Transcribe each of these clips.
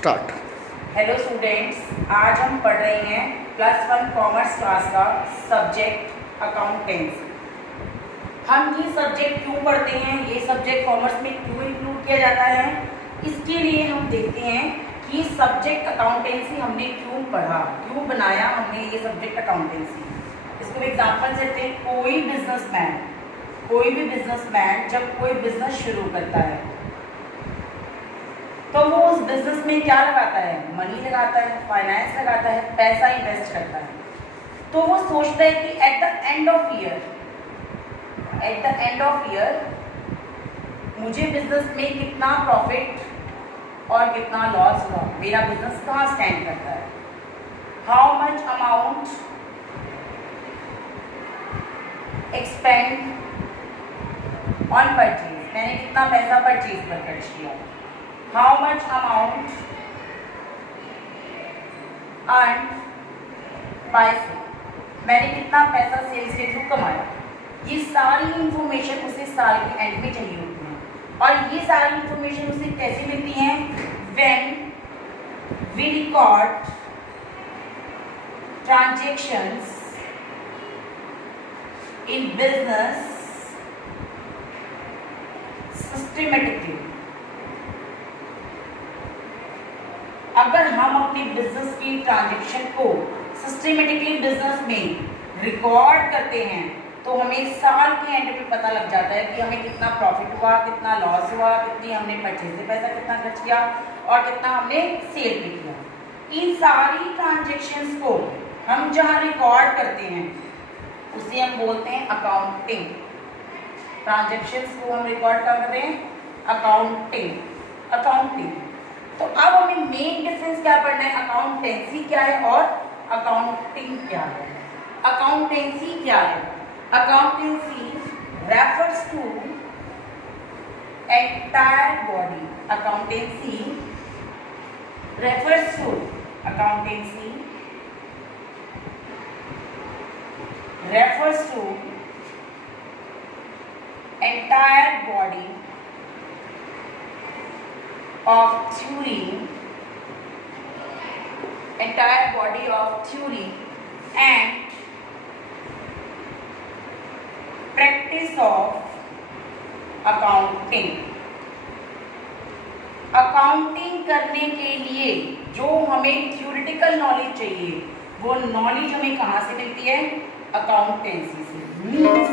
Start. Hello students, आज हम पढ़ रहे हैं +1 कॉमर्स क्लास का सब्जेक्ट अकाउंटेंसी। हम ये सब्जेक्ट क्यों पढ़ते हैं, ये सब्जेक्ट कॉमर्स में क्यों इंक्लूड किया जाता है, इसके लिए हम देखते हैं कि जैक्ट अकाउंटेंसी हमने क्यों पढ़ा, क्यों बनाया हमने ये सब्जेक्ट अकाउंटेंसी। इसको एग्जाम्पल देते हैं। कोई भी बिजनेसमैन जब कोई बिजनेस शुरू करता है तो वो उस बिजनेस में क्या लगाता है, मनी लगाता है, फाइनेंस लगाता है, पैसा इन्वेस्ट करता है। तो वो सोचता है कि at the end of year मुझे बिजनेस में कितना प्रॉफिट और कितना लॉस हुआ, मेरा बिजनेस कहाँ स्टैंड करता है, how much amount expend on purchase, मैंने कितना पैसा परचेज पर खर्च किया, how much amount earn by sale, मैंने कितना पैसा सेल्स के थ्रू कमाया। ये सारी इंफॉर्मेशन उसे साल के एंड में चाहिए होती है। और ये सारी इंफॉर्मेशन उसे कैसे मिलती है? When we record transactions in business systematically. अगर हम अपने बिजनेस की ट्रांजैक्शन को सिस्टमेटिकली बिजनेस में रिकॉर्ड करते हैं तो हमें साल के एंड में पता लग जाता है कि हमें कितना प्रॉफिट हुआ, कितना लॉस हुआ, कितनी हमने परचेज से पैसा कितना खर्च किया और कितना हमने सेल पे किया। इन सारी ट्रांजैक्शंस को हम जहाँ रिकॉर्ड करते हैं उसे हम बोलते हैं अकाउंटिंग। ट्रांजैक्शंस को हम रिकॉर्ड कर रहे हैं अकाउंटिंग। तो अब हमें मेन डिफरेंस क्या पढ़ना है, अकाउंटेंसी क्या है और अकाउंटिंग क्या है। अकाउंटेंसी क्या है? Accountancy refers to entire body. Accountancy refers to entire body of theory and practice of accounting। Accounting करने के लिए जो हमें थ्योरेटिकल नॉलेज चाहिए वो नॉलेज हमें कहाँ से मिलती है? अकाउंटेंसी से। मीन्स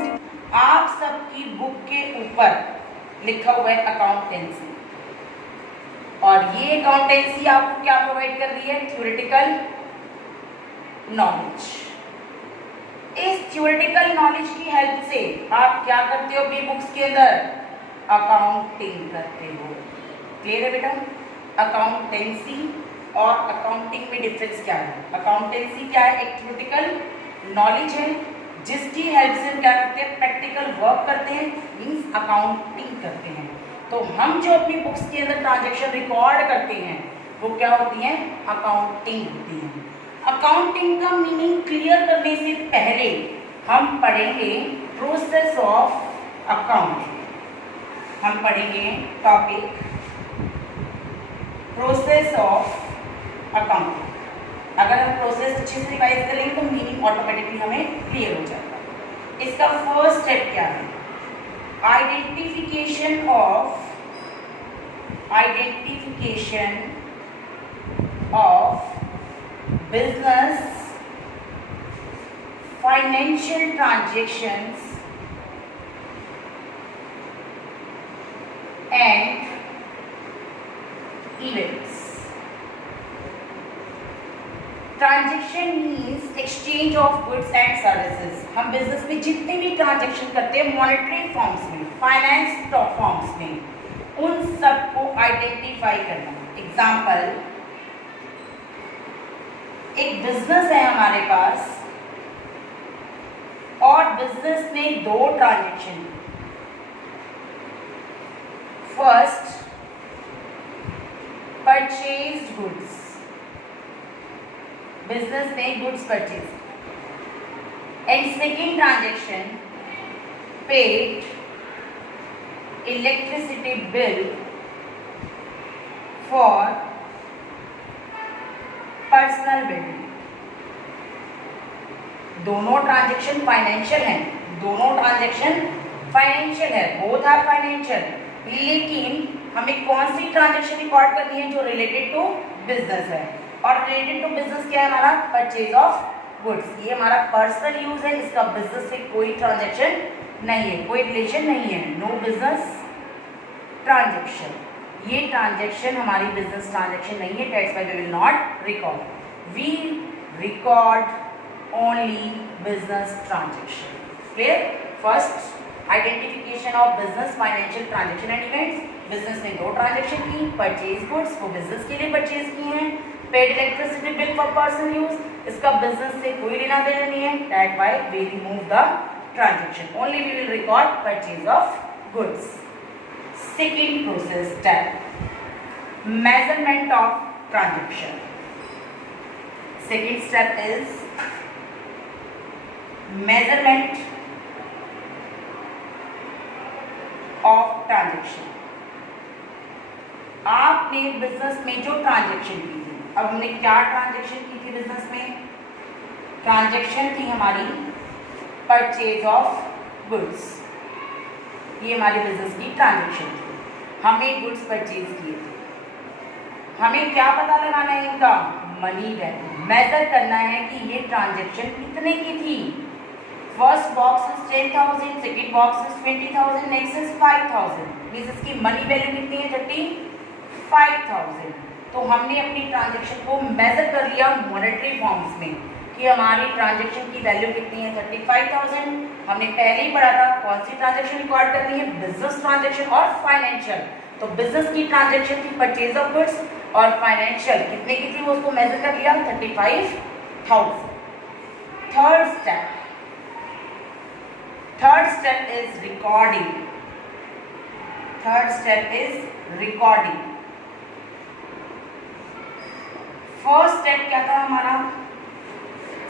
आप सबकी बुक के ऊपर लिखा हुआ है अकाउंटेंसी, और ये अकाउंटेंसी आपको क्या प्रोवाइड कर रही है? Theoretical knowledge. इस थ्योरेटिकल नॉलेज की हेल्प से आप क्या करते हो अपनी बुक्स के अंदर? अकाउंटिंग करते हो। क्लियर है बेटा? अकाउंटेंसी और अकाउंटिंग में डिफरेंस क्या है? अकाउंटेंसी क्या है? एक थ्योरेटिकल नॉलेज है जिसकी हेल्प से हम क्या करते हैं? प्रैक्टिकल वर्क करते हैं, मीन्स अकाउंटिंग करते हैं। तो हम जो अपनी बुक्स के अंदर ट्रांजैक्शन रिकॉर्ड करते हैं वो क्या होती हैं? अकाउंटिंग होती हैं। अकाउंटिंग का मीनिंग क्लियर करने से पहले हम पढ़ेंगे प्रोसेस ऑफ अकाउंट। हम पढ़ेंगे टॉपिक प्रोसेस ऑफ अकाउंट। अगर हम प्रोसेस अच्छे से रिवाइज करेंगे तो मीनिंग ऑटोमेटिकली हमें क्लियर हो जाएगा। इसका फर्स्ट स्टेप क्या है? Identification of business financial transactions and events। Transaction means exchange of goods and services. हम बिजनेस में जितने भी ट्रांजैक्शन करते हैं मॉनेटरी फॉर्म्स में, फाइनेंस फॉर्म्स में, उन सबको आइडेंटिफाई करना। एग्जाम्पल, एक बिजनेस है हमारे पास और बिजनेस में दो transaction. First, purchased goods, business में goods purchase, and second transaction paid electricity bill for दोनों ट्रांजेक्शन फाइनेंशियल हैं, दोनों ट्रांजेक्शन फाइनेंशियल है, बोथ आर फाइनेंशियल। लेकिन हमें कौन सी ट्रांजेक्शन रिकॉर्ड करनी है? जो रिलेटेड टू बिजनेस है। और रिलेटेड टू बिजनेस क्या है हमारा? Purchase of goods. ये हमारा पर्सनल यूज है, इसका बिजनेस से कोई ट्रांजेक्शन नहीं है, कोई रिलेशन नहीं है। नो बिजनेस ट्रांजेक्शन, ये ट्रांजेक्शन हमारी बिजनेस ट्रांजेक्शन नहीं है, that's why we will not record. We record only business transaction. Clear? First identification of business financial transaction and events. Business ने दो ट्रांजेक्शन की, परचेज गुड्स वो बिजनेस के लिए परचेज की हैं, paid electricity bill for personal use, इसका business से कोई लेना देना नहीं है, that why we remove the transaction, only we will record purchase of goods. Second process step, measurement of transaction. Second step is measurement of transaction. आपने business में जो ट्रांजेक्शन की थी, अब हमने क्या ट्रांजेक्शन की थी बिजनेस में? ट्रांजेक्शन थी हमारी परचेज ऑफ गुड्स, ये हमारी बिजनेस की ट्रांजेक्शन थी, हमें गुड्स परचेज किए थे। हमें क्या पता लगाना है? इनका मनी वैल्यू, मेजर करना है कि ये ट्रांजेक्शन कितने की थी। First box is 10,000, second box is 20,000, next is 5,000, means इसकी मनी वैल्यू कितनी है? 35,000। तो हमने अपनी ट्रांजेक्शन को मेजर कर लिया मॉनेटरी फॉर्म्स में कि हमारी ट्रांजेक्शन की वैल्यू कितनी है? 35,000। हमने पहले ही पढ़ा था कौन सी ट्रांजेक्शन रिकॉर्ड करनी है? बिजनेस ट्रांजेक्शन और फाइनेंशियल। तो बिजनेस की ट्रांजेक्शन थी परचेज ऑफ गुड्स, और फाइनेंशियल कितने की थी वो उसको मेजर कर लिया 35,000। Third step is recording. First step क्या था हमारा?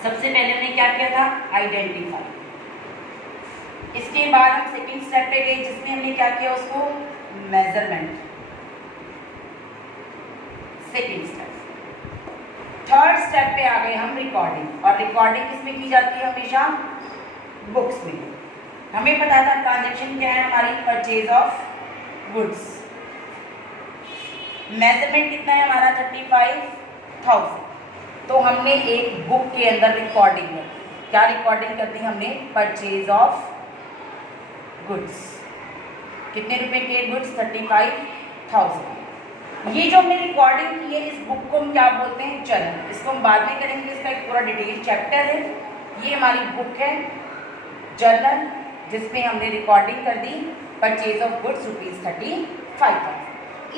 सबसे पहले हमने क्या किया था? आइडेंटिफाई। इसके बाद हम सेकेंड स्टेप पे गए जिसमें हमने क्या किया? उसको measurement. Second step. Third step पे आ गए हम रिकॉर्डिंग। और रिकॉर्डिंग किसमें की जाती है? हमेशा बुक्स में। हमें पता था ट्रांजेक्शन क्या है हमारी? Purchase of goods. मेजरमेंट कितना है हमारा? 35,000। तो हमने एक बुक के अंदर रिकॉर्डिंग है, क्या रिकॉर्डिंग करती है हमने? Purchase of goods. कितने रुपए के गुड्स? 35,000। ये जो हमने रिकॉर्डिंग की है इस बुक को हम क्या बोलते हैं? जर्नल। इसको हम बाद में करेंगे, इसका एक पूरा डिटेल चैप्टर है। ये हमारी बुक है जर्नल, जिसमें हमने रिकॉर्डिंग कर दी परचेज ऑफ गुड्स ₹35,000।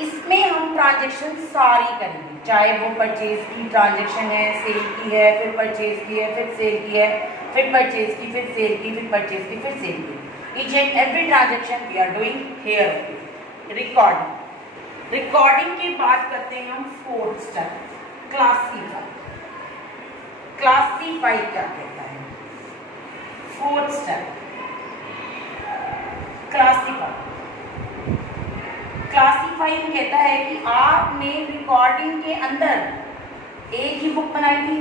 इसमें हम ट्रांजेक्शन सारी करेंगे, चाहे वो परचेज की ट्रांजेक्शन है, सेल की है, फिर परचेज की है, फिर सेल की है, फिर परचेज की, फिर सेल की, फिर परचेज की, फिर सेल की। Each and every transaction we are doing here. Recording. Recording की बात करते हैं हम फोर्थ स्टेप, क्लासीफाई। क्लासीफाई क्या कहता है? Fourth step classify. क्लासीफाइंग कहता है कि आपने रिकॉर्डिंग के अंदर एक ही बुक बनाई थी,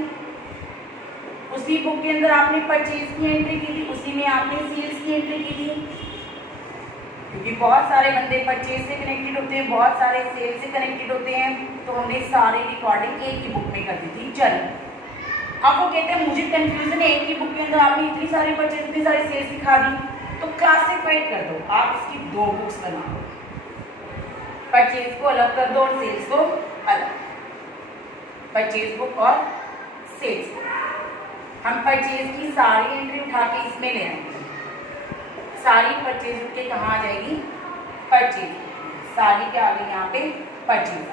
उसी बुक के अंदर आपने परचेज की एंट्री की थी, उसी में आपने सेल्स की एंट्री की थी, क्योंकि बहुत सारे बंदे परचेज से कनेक्टेड होते हैं, बहुत सारे सेल से कनेक्टेड होते हैं, तो हमने सारी रिकॉर्डिंग एक ही बुक में कर दी थी। चलो अब वो कहते हैं मुझे कंफ्यूजन है, एक ही बुक के अंदर आपने इतनी सारी परचेज, इतनी सारी सेल्स दिखा दी, तो क्लासिफाइड कर दो। आप इसकी दो बुक्स बना दो, परचेज को अलग कर दो और सेल्स को अलग। परचेज बुक और सेल्स बुक। हम परचेज की सारी एंट्री उठा के इसमें ले आएंगे। सारी परचेज बुक के कहाँ आ जाएगी? परचेज। सारी क्या आ गई यहाँ पे? परचेज।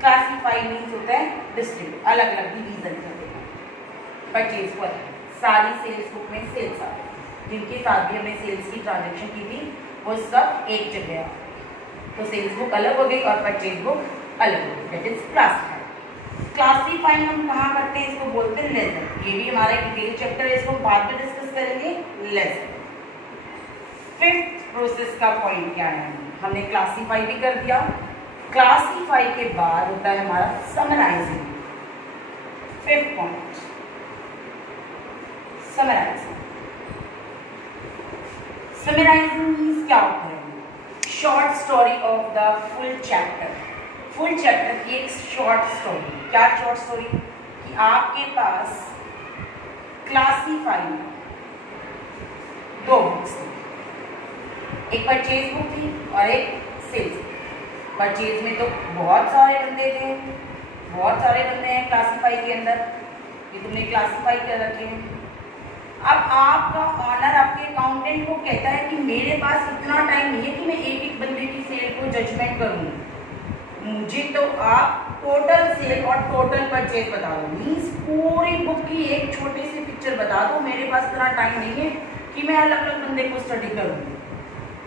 क्लासीफाई मीन्स होता है डिस्ट्रीब्यूट, अलग अलग डिवीजन कर देना। परचेज पर सारी सेल्स बुक में सेल्स आ गई, जिनके साथ भी हमने सेल्स की ट्रांजेक्शन की थी वो सब एक जगह आ, तो सेल्स बुक अलग हो गई और परचेज बुक अलग हो गई, दैट इज क्लासीफाई। क्लासीफाइंग हम कहाँ करते हैं? इसको बोलते हैं लेजर। ये भी हमारा डिटेल चैप्टर है, इसको बाद में डिस्कस करेंगे। लेजर। फिफ्थ प्रोसेस का पॉइंट क्या है? हमने क्लासीफाई भी कर दिया। क्लासीफाई के बाद होता है हमारा summarising. Fifth point summarising. Summarising means क्या होता है? Short story of the full chapter. Full chapter की एक शॉर्ट स्टोरी। क्या शॉर्ट स्टोरी? कि आपके पास क्लासीफाई दो बुक्स थी, एक परचेज बुक थी और एक सेल्स बुक। परचेज में तो बहुत सारे बंदे थे, बहुत सारे बंदे हैं क्लासीफाई के अंदर, ये तुमने क्लासीफाई कर रखे हैं। अब आपका ऑनर आपके अकाउंटेंट को कहता है कि मेरे पास इतना टाइम नहीं है कि मैं एक एक बंदे की सेल को जजमेंट करूँ, मुझे तो आप टोटल सेल और टोटल परचेज बता दो, मीन्स पूरी बुक की एक छोटी सी पिक्चर बता दो, मेरे पास इतना टाइम नहीं है कि मैं अलग अलग बंदे को स्टडी करूँ।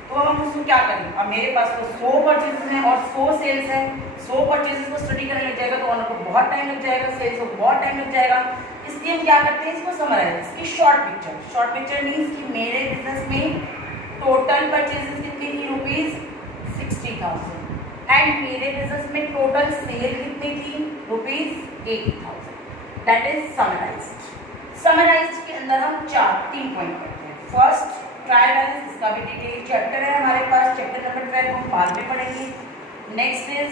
तो हम उसको क्या करें? अब मेरे पास तो 100 परचेजेस हैं और 100 सेल्स हैं, 100 परचेजेस को स्टडी करने लग जाएगा तो ऑनर को बहुत टाइम लग जाएगा, सेल्स को बहुत टाइम लग जाएगा। इसलिए हम क्या करते हैं, इसको समराइज, इसकी short picture. Short picture means कि मेरे बिजनेस में टोटल परचेजेस कितनी थी? ₹60,000 एंड मेरे बिजनेस में टोटल सेल कितनी थी? ₹80,000। That is summarised. समराइज्ड के अंदर हम 3 पॉइंट पढ़ते हैं। फर्स्ट ट्रायल बैलेंस, इसका भी डिटेल चैप्टर है हमारे पास, चैप्टर नंबर 12 हम बाद में पढ़ेंगे। Next is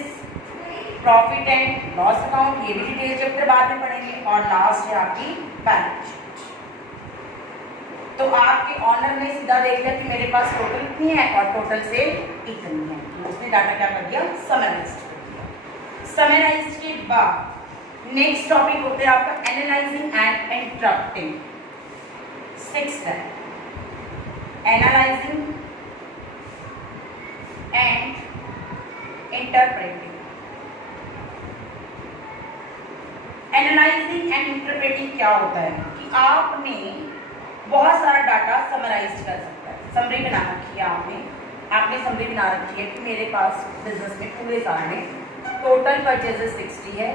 profit and loss account, ये भी डिटेल चैप्टर बाद में पढ़ेंगे। और लास्ट है आपकी बैलेंस शीट। तो आपके ऑनर ने सीधा देख लिया कि मेरे पास टोटल इतनी है और टोटल सेल इतनी है, तो उसने डाटा क्या कर दिया? समराइज्ड कर दिया। समराइज्ड के बाद नेक्स्ट टॉपिक होते हैं आपका एनालाइजिंग एंड इंटरप्टिंग। 6th है analysing and interpreting. Analysing and interpreting क्या होता है कि आपने बहुत सारा डाटा समराइज कर सकता है। समरी बना रखी है आपने समरी बना रखी है कि मेरे पास बिजनेस में पूरे साल में टोटल परचेजेस 60 है,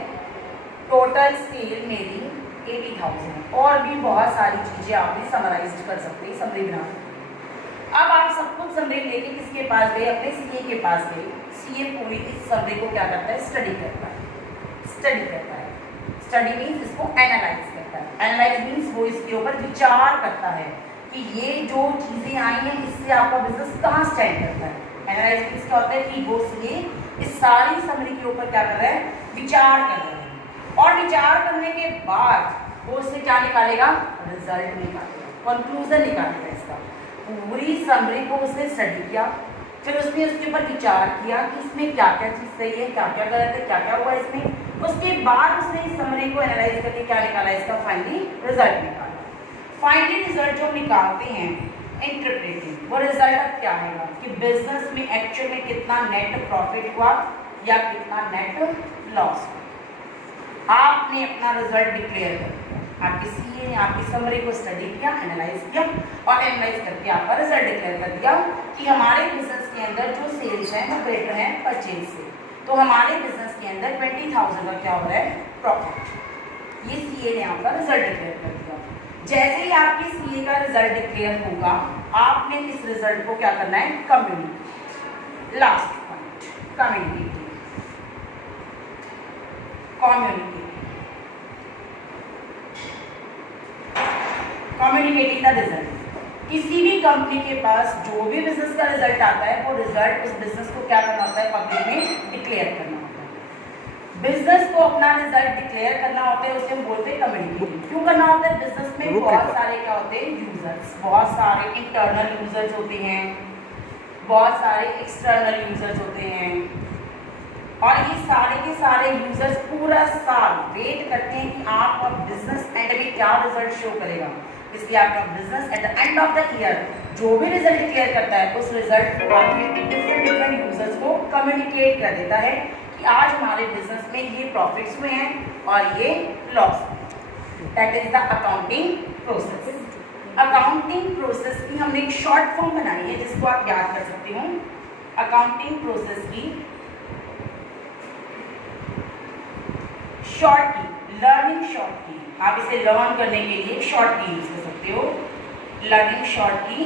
टोटल सेल मेरी 80,000 है, और भी बहुत सारी चीज़ें आपने समराइज कर सकते हैं समरी बना। अब आप सब कुछ समरी लेके किसके पास गए? अपने सीए के पास गए। सीए पूरी इस समरी को क्या करता है? स्टडी करता है। स्टडी करता है, स्टडी मीन्स इसको एनालाइज करता है। एनालाइज मीन्स वो इसके ऊपर विचार करता है कि ये जो चीज़ें आई हैं इससे आपका बिजनेस कहाँ स्टैंड करता है। एनालाइज मीन्स क्या होता है कि वो सीए इस सारी समरी के ऊपर क्या कर रहा है? विचार कर रहा है, और विचार करने के बाद वो उससे क्या निकालेगा? रिजल्ट निकालेगा, कंक्लूजन निकालेगा। इसका पूरी समरी को उसने स्टडी किया, फिर उसने उसके ऊपर विचार किया कि इसमें क्या क्या चीज़ सही है, क्या क्या गलत है, क्या क्या हुआ इसमें। उसके बाद उसने इस समरी को एनालाइज करके क्या निकाला? इसका फाइनली रिजल्ट निकाला। फाइनली रिजल्ट जो निकालते हैं इंटरप्रेटिंग, वो रिजल्ट अब क्या आएगा कि बिजनेस में एक्चुअल में कितना नेट प्रॉफिट हुआ या कितना नेट लॉस हुआ। आपने अपना रिजल्ट डिक्लेयर कर दिया, आपके सीए ने आपकी समरी को स्टडी किया, एनालाइज किया, और एनालाइज करके आपका रिजल्ट डिक्लेयर कर दिया कि हमारे बिजनेस के अंदर जो सेल्स हैं वो ग्रेटर हैं परचेज से, तो हमारे बिजनेस के अंदर 20,000 का क्या हो रहा है? प्रॉफिट। ये सीए ने आपका रिजल्ट डिक्लेयर कर दिया। जैसे ही आपके सीए का रिजल्ट डिक्लेयर होगा, आपने इस रिजल्ट को क्या करना है? Communicate. Last point, communicate. Communicating the result. किसी भी कंपनी के पास जो भी बिजनेस का रिजल्ट आता है, वो रिजल्ट उस बिजनेस को क्या करना होता है? पब्लिक में डिक्लेयर करना होता है। बिजनेस को अपना रिजल्ट डिक्लेयर करना होता है, उसे हम बोलते हैं कम्युनिकेटिंग। क्यों करना होता है? बिजनेस में बहुत सारे क्या होते हैं? यूजर्स, बहुत सारे इंटरनल यूजर्स होते हैं, बहुत सारे एक्सटर्नल यूजर्स होते हैं, और ये सारे के सारे यूजर्स पूरा साल वेट करते हैं कि आपका बिजनेस एंड में क्या रिजल्ट शो करेगा। इसलिए आपका business at the end of the year जो भी रिजल्ट डिक्लेयर करता है, उस रिजल्ट को डिफरेंट यूजर्स को कम्युनिकेट कर देता है कि आज हमारे बिजनेस में ये प्रॉफिट्स हुए हैं और ये loss. That is the accounting process. Accounting process की हमने एक शॉर्ट फॉर्म बनाई है जिसको आप याद कर सकते हो। अकाउंटिंग प्रोसेस की शॉर्ट की, लर्निंग शॉर्ट की, आप इसे लर्न करने के लिए शॉर्ट की यूज कर सकते हो। लर्निंग शॉर्ट की,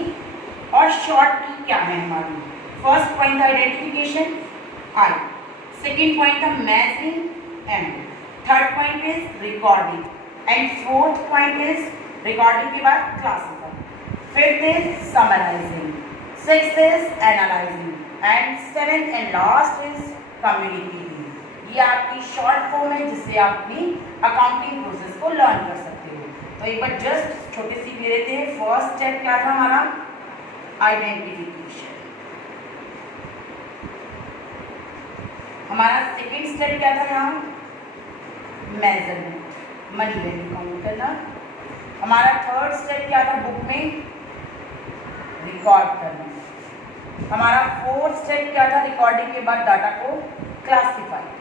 और शॉर्ट की क्या है हमारी? फर्स्ट पॉइंट था आइडेंटिफिकेशन, आई। सेकेंड पॉइंट था measuring, M. Third point is recording, and fourth point is recording के बाद classify, fifth is summarising, sixth is analysing and seventh and last is communicating. ये आपकी शॉर्ट फॉर्म है जिससे आप अपनी अकाउंटिंग प्रोसेस को लर्न कर सकते हो। तो एक बार जस्ट छोटी सी ले लेते हैं। फर्स्ट स्टेप क्या था हमारा? आइडेंटिफिकेशन। हमारा सेकेंड स्टेप क्या था यहाँ? मेजरमेंट, मनी वैल्यू काउंट करना। हमारा थर्ड स्टेप क्या था? बुक में रिकॉर्ड करना। हमारा फोर्थ स्टेप क्या था? रिकॉर्डिंग के बाद डाटा को क्लासिफाई करना।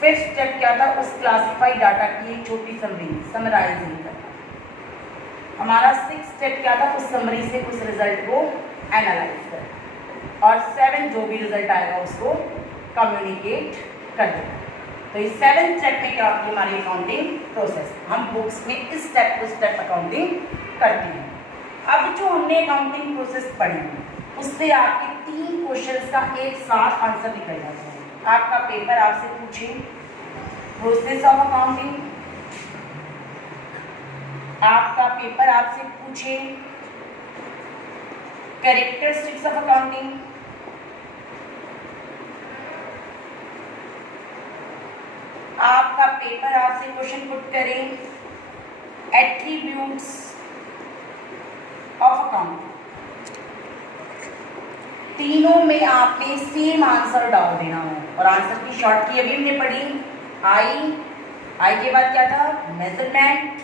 फिफ्थ स्टेप क्या था? उस क्लासिफाइड डाटा की एक छोटी समरी, समराइजिंग करना। हमारा सिक्स्थ स्टेप क्या था? उस समरी से उस रिजल्ट को एनालाइज करना। और सेवन जो भी रिजल्ट आएगा उसको कम्युनिकेट कर देना। तो इस सेवन स्टेप में क्या होती है हमारी अकाउंटिंग प्रोसेस। हम बुक्स में इस स्टेप टू स्टेप अकाउंटिंग करते हैं। अब जो हमने अकाउंटिंग प्रोसेस पढ़ी उससे आपके 3 क्वेश्चंस का एक साथ आंसर निकल जाता है। आपका पेपर आपसे पूछे प्रोसेस ऑफ अकाउंटिंग, आपका पेपर आपसे पूछे कैरेक्टरिस्टिक्स ऑफ अकाउंटिंग, आपका पेपर आपसे क्वेश्चन पुट करें एट्रीब्यूट्स ऑफ अकाउंटिंग, तीनों में आपने सेम आंसर डाल देना है। और आंसर की शॉर्ट की अभी हमने पढ़ी आई के बाद क्या था? Measurement,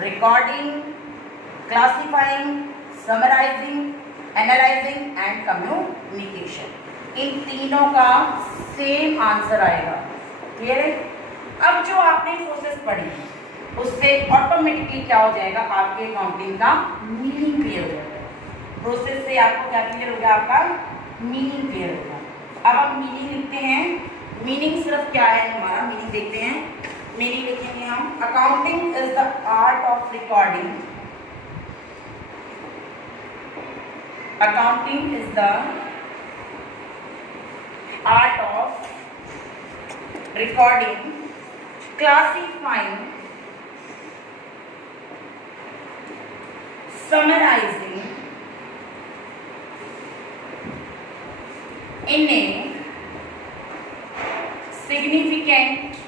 recording, classifying, summarising, analysing and communication. इन तीनों का सेम आंसर आएगा। क्लियर है? अब जो आपने प्रोसेस पढ़ी उससे ऑटोमेटिकली क्या हो जाएगा? आपके अकाउंटिंग का मीनिंग क्लियर हो जाएगा। प्रोसेस से आपको क्या क्लियर हो गया? आपका मीनिंग क्लियर हो गया। अब हम मीनिंग लिखते हैं। मीनिंग सिर्फ क्या है हमारा? मीनिंग देखते हैं। मीनिंग लिखेंगे हम, accounting is the art of recording, accounting is the art of recording, classifying, summarising in a significant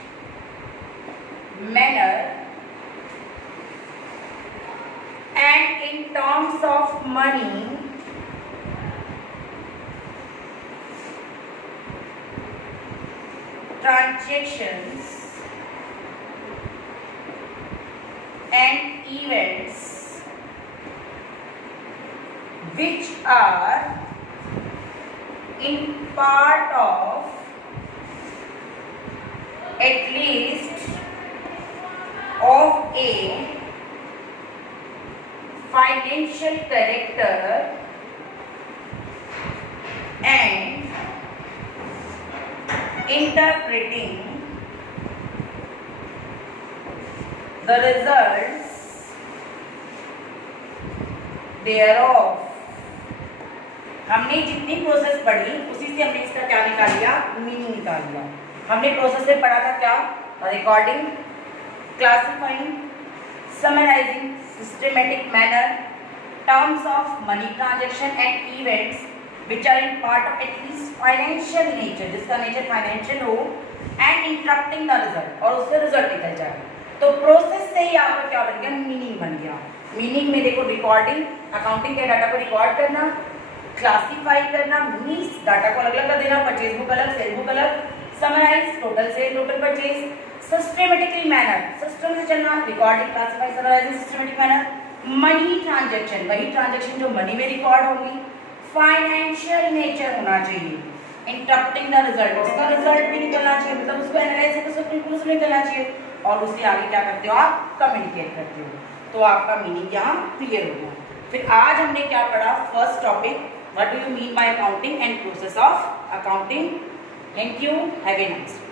manner and in terms of money transactions and events which are in part of at least of a financial character and interpreting the results thereof। हमने जितनी process पढ़ी उसी से हमने इसका क्या निकाल लिया? मीनिंग निकाल लिया। हमने प्रोसेस में पढ़ा था क्या? Recording, classifying, summarising, systematic manner, terms of money transaction and events which are in part of at least financial nature, जिसका नेचर फाइनेंशियल हो, एंड इंटरप्टिंग द रिजल्ट, और उससे रिजल्ट निकल जाए। तो प्रोसेस से ही आपका क्या बन गया? मीनिंग बन गया। मीनिंग में देखो, रिकॉर्डिंग, अकाउंटिंग के डाटा को रिकॉर्ड करना, क्लासिफाई करना मीन्स डाटा को अलग अलग कर देना, परचेज बुक अलग, सेल बुक अलग, summarise total sale, total purchase, systematically manner, system से चलना, recording, classify, summarising, systematic manner, money transaction, वही ट्रांजैक्शन जो मनी में रिकॉर्ड होगी, फाइनेंशियल नेचर होना चाहिए, इंटरप्टिंग द रिजल्ट, उसका रिजल्ट भी निकलना चाहिए, मतलब उसको एनालाइज करके उसका कंक्लूजन निकलना चाहिए, और उससे आगे क्या करते हो? आप कम्युनिकेट करते हो। तो आपका मीनिंग यहाँ क्लियर हो गया। फिर आज हमने क्या पढ़ा? First topic, what do you mean by accounting and process of accounting. Thank you, have a nice day.